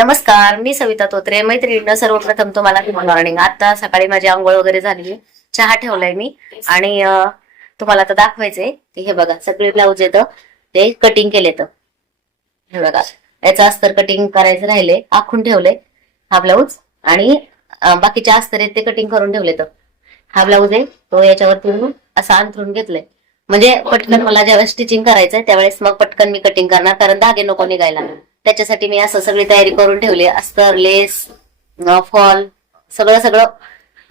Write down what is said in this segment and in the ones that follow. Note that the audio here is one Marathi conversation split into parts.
नमस्कार, मी सविता तोत्रे. मैत्रिणींना सर्वप्रथम तुम्हाला गुड मॉर्निंग. आता सकाळी माझी आंघोळ वगैरे झाली, चहा ठेवलाय मी आणि तुम्हाला आता दाखवायचंय की हे बघा सगळे ब्लाऊज येतं ते कटिंग केले तर हे बघा याचं अस्तर कटिंग करायचं राहिले, आखून ठेवले हा ब्लाऊज आणि बाकीचे अस्तर आहेत ते कटिंग करून ठेवले. तर हा ब्लाऊज आहे तो याच्यावरती असा अंथरून घेतलाय, म्हणजे पटकन मला ज्यावेळेस स्टिचिंग करायचंय त्यावेळेस मग पटकन मी कटिंग करणार, कारण धागे नको निघायला. त्याच्यासाठी मी असं सगळी तयारी करून ठेवली. अस्तर, लेस, फॉल सगळं सगळं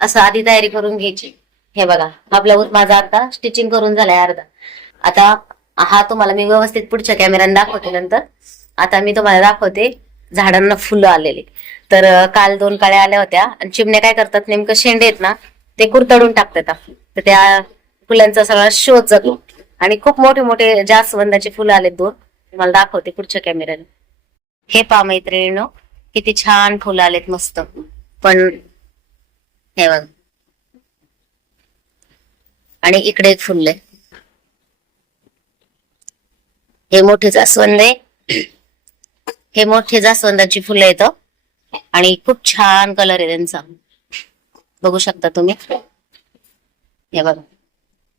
असं आधी तयारी करून घ्यायची. हे बघा हा ब्लाऊज माझा आता स्टिचिंग करून झालाय अर्धा. आता हा तुम्हाला मी व्यवस्थित पुढच्या कॅमेऱ्याने दाखवते नंतर. आता मी तुम्हाला दाखवते झाडांना फुलं आलेली. तर काल 2 काळ्या आल्या होत्या आणि चिमण्या काय करतात, नेमकं शेंडे आहेत ना ते कुरतडून टाकतात. तर त्या फुलांचा सगळा शोध जातो आणि खूप मोठे मोठे जास्वंदाची फुलं आलेत 2. तुम्हाला दाखवते पुढच्या कॅमेऱ्याने. हे पहा मैत्रिणींनो, किती छान फुलं आलेत मस्त. पण हे बघ, आणि इकडे एक फुल आहे, हे मोठे जास्वंद आहे. हे मोठे जास्वंदाची फुलं आहेत आणि खूप छान कलर आहे त्यांचा, बघू शकता तुम्ही. हे बघा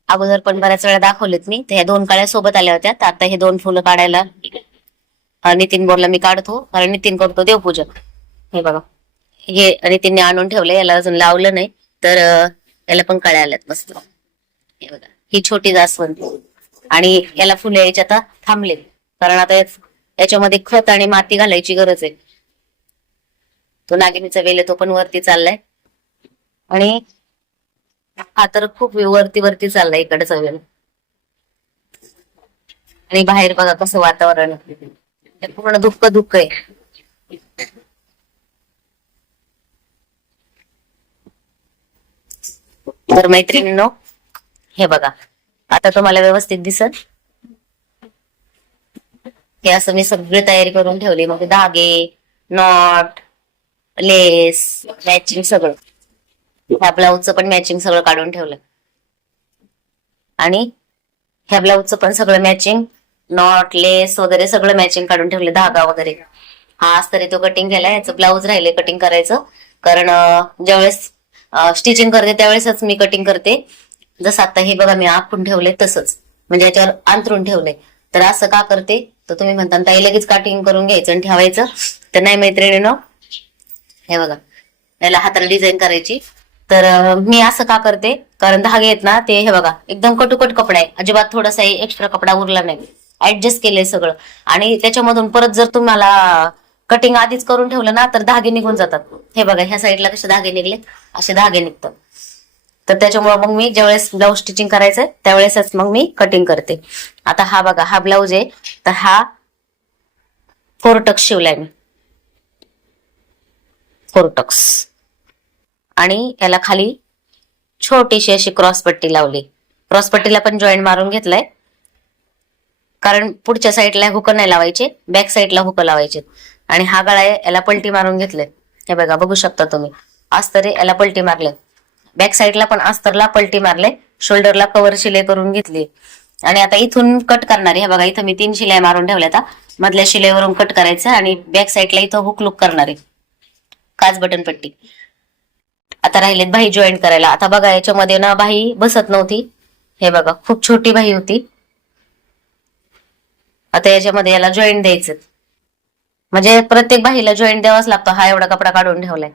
अगोदर पण बऱ्याच वेळा दाखवलेत मी. तर ह्या 2 काळ्या सोबत आल्या होत्या, तर आता हे 2 फुलं काढायला नितीन बोलला मी काढतो, कारण नितीन करतो देवपूजन. हे बघा हे नितीनने आणून ठेवलंय, याला अजून लावलं नाही. तर याला पण कळ्या आल्यात मस्त. हे बघा ही छोटी जास्वंद आणि याला फुलं यायची आता थांबलेत, कारण आता याच्यामध्ये खत आणि माती घालायची गरज आहे. तो नागिनीचा वेल आहे, तो पण वरती चाललाय आणि हा तर खूप वरती वरती चाललाय इकडचा वेल. आणि बाहेर बघा कसं वातावरण, पूर्ण धुक्क धुक्क आहे. तर मैत्रिणींनो हे बघा आता तुम्हाला व्यवस्थित दिसत. हे असं मी सगळी तयारी करून ठेवली, मग धागे, नॉट, लेस, मॅचिंग सगळं. ह्या ब्लाऊजचं पण मॅचिंग सगळं काढून ठेवलं आणि ह्या ब्लाऊजचं पण सगळं मॅचिंग, नॉट, लेस वगैरे सगळं मॅचिंग काढून ठेवले, धागा वगैरे. हा अस्तर तो कटिंग केलाय, याचं ब्लाऊज राहिले कटिंग करायचं, कारण ज्यावेळेस स्टिचिंग करते त्यावेळेसच मी कटिंग करते. जसं आता हे बघा मी आखून ठेवले तसंच, म्हणजे याच्यावर अंतरून ठेवले. तर असं का करते, तर तुम्ही म्हणता ताई लगेच कटिंग करून घ्यायचं आणि ठेवायचं. तर नाही मैत्रिणींनो, हे बघा याला हाताला डिझाईन करायची. तर मी असं का करते, कारण धागे आहेत ना ते हे बघा एकदम कटुकट कपडा आहे, अजिबात थोडासाही एक्स्ट्रा कपडा उरला नाही, ऍडजस्ट केलंय सगळं. आणि त्याच्यामधून परत जर तुम्हाला कटिंग आधीच करून ठेवलं ना तर धागे निघून जातात. हे बघा ह्या साईडला कसे धागे निघले, असे धागे निघतात. तर त्याच्यामुळे मग मी ज्यावेळेस ब्लाऊज स्टिचिंग करायचंय त्यावेळेसच मग मी कटिंग करते. आता हा बघा हा ब्लाऊज आहे, तर हा 4 टक्स शिवलाय मी, 4 टक्स. आणि याला खाली छोटीशी अशी क्रॉस पट्टी लावली. क्रॉस पट्टीला पण जॉईंट मारून घेतलाय, कारण पुढच्या साईडला हुक नाही लावायचे, बॅक साईडला हुक लावायचे. आणि हा गळा आहे याला पलटी मारून घेतले. हे बघा बघू शकता तुम्ही, अस्तर आहे याला पलटी मारले, बॅक साईडला पण अस्तरला पलटी मारले, शोल्डरला कव्हर शिलाई करून घेतली. आणि आता इथून कट करणार आहे. हे बघा इथं मी 3 शिलाई मारून ठेवल्या, आता मधल्या शिलाईवरून कट करायचं आणि बॅक साईडला इथं हुक लुक करणार आहे, काच बटन पट्टी. आता राहिलेत बाही जॉईंट करायला. आता बघा याच्यामध्ये ना बाही बसत नव्हती, हे बघा खूप छोटी बाही होती. आता याच्यामध्ये याला जॉईंट द्यायचं, म्हणजे प्रत्येक बाहीला जॉईंट द्यावाच लागतो. हा एवढा कपडा काढून ठेवलाय,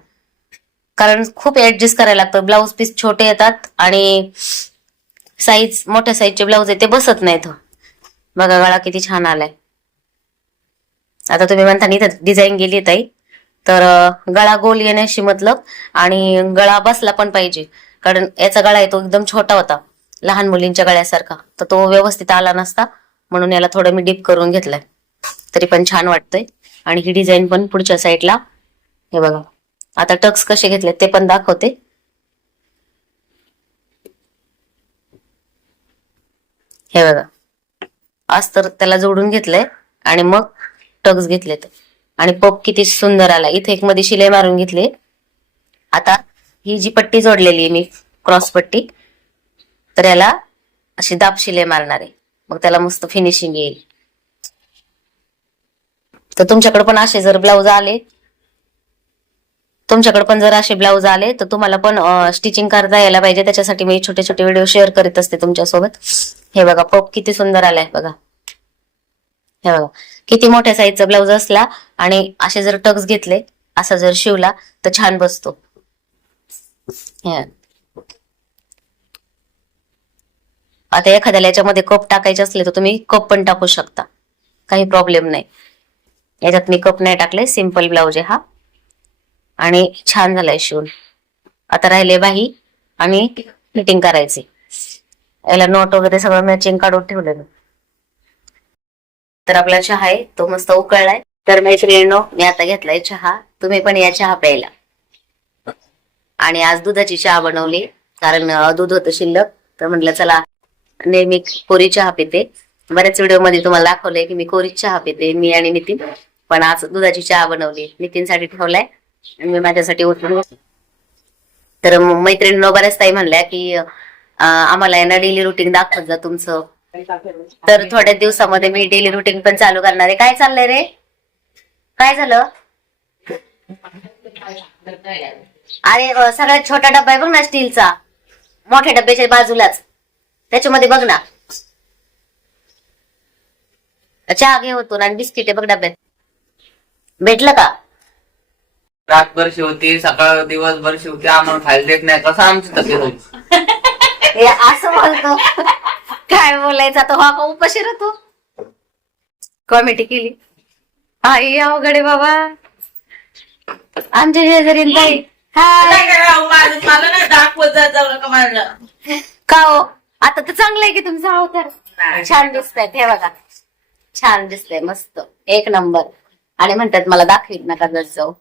कारण खूप ऍडजस्ट करायला लागतं. ब्लाऊज पीस छोटे येतात आणि साईज मोठ्या साईजचे ब्लाऊज आहे ते बसत नाहीत. बघा गळा किती छान आलाय. आता तुम्ही म्हणता इथं डिझाईन गेली ताई, तर गळा गोल येण्याशी मतलब, आणि गळा बसला पण पाहिजे, कारण याचा गळा आहे तो एकदम छोटा होता लहान मुलींच्या गळ्यासारखा, तर तो व्यवस्थित आला नसता, म्हणून याला थोडं मी डीप करून घेतलाय. तरी पण छान वाटतंय. आणि ही डिझाईन पण पुढच्या साईडला हे बघा. आता टक्स कसे घेतले ते पण दाखवते. हे बघा अस्तर त्याला जोडून घेतलंय आणि मग टक्स घेतलेत आणि पप किती सुंदर आला. इथे एक मध्ये शिलाई मारून घेतली. आता ही जी पट्टी जोडलेली आहे मी क्रॉस पट्टी, तर याला अशी दाब शिलाई मारणार आहे, मग त्याला मस्त फिनिशिंग येईल. तर तुमच्याकडे पण असे जर ब्लाऊज आले तुमच्याकडे पण जर असे ब्लाऊज आले तर तुम्हाला पण स्टिचिंग करता यायला पाहिजे, त्याच्यासाठी मी छोटे छोटे व्हिडिओ शेअर करीत असते तुमच्यासोबत. हे बघा पप किती सुंदर आलाय बघा. हे बघा किती मोठ्या साईजचा ब्लाऊज असला आणि असे जर टक्स घेतले, असा जर शिवला तर छान बसतो. आता एखाद्याला याच्यामध्ये कप टाकायचे असले तर तुम्ही कप पण टाकू शकता, काही प्रॉब्लेम नाही. याच्यात मी कप नाही टाकले, सिंपल ब्लाऊज आहे हा आणि छान झालाय शिवून. आता राहिले बाही आणि फिटिंग करायची. याला नोट वगैरे सगळं मॅचिंग काढून ठेवलेलं. तर आपला चहा आहे तो मस्त उकळलाय. तर मैत्रिणींनो मी आता घेतलाय चहा, तुम्ही पण या चहा प्यायला. आणि आज दुधाची चहा बनवली, कारण दूध होतं शिल्लक, तर म्हटलं चला. नेहमी कोरी चहा पिते, बऱ्याच व्हिडिओ मध्ये तुम्हाला दाखवलंय की मी कोरी चहा पिते, मी आणि नितीन. पण आज दुधाची चहा बनवली, नितीनसाठी ठेवलाय आणि मी माझ्यासाठी उठून. तर मैत्रिणींनो बऱ्याच ताई म्हणल्या की आम्हाला ना डेली रुटीन दाखवत जा तुमचं. तर थोड्या दिवसामध्ये मी डेली रुटीन पण चालू करणार आहे. काय चाललंय रे, काय झालं? अरे सगळ्यात छोटा डब्बा आहे बघ ना स्टीलचा, मोठ्या डब्याच्या बाजूलाच, त्याच्यामध्ये बघ ना चहा घे होतो आणि बिस्किट आहे बघ डब्यात. भेटलं का? रातभर शिवते, सकाळ दिवसभर शिवते, आम्हाला खायला देत नाही. कसं आमची तब्येत होईल? हे असं बोलतो, काय बोलायचं आता. हा का उपाशी राहतो. कॉमेडी केली. आई अवघडे बाबा. आमच्या शेजारी ताई. मला नाही दाखवत जाऊ का मला. का हो, आता तर चांगलं आहे की तुमचा अवतार. छान दिसतंय हे बघा, छान दिसतंय मस्त एक नंबर. आणि म्हणतात मला दाखवीत नका जात जाऊ.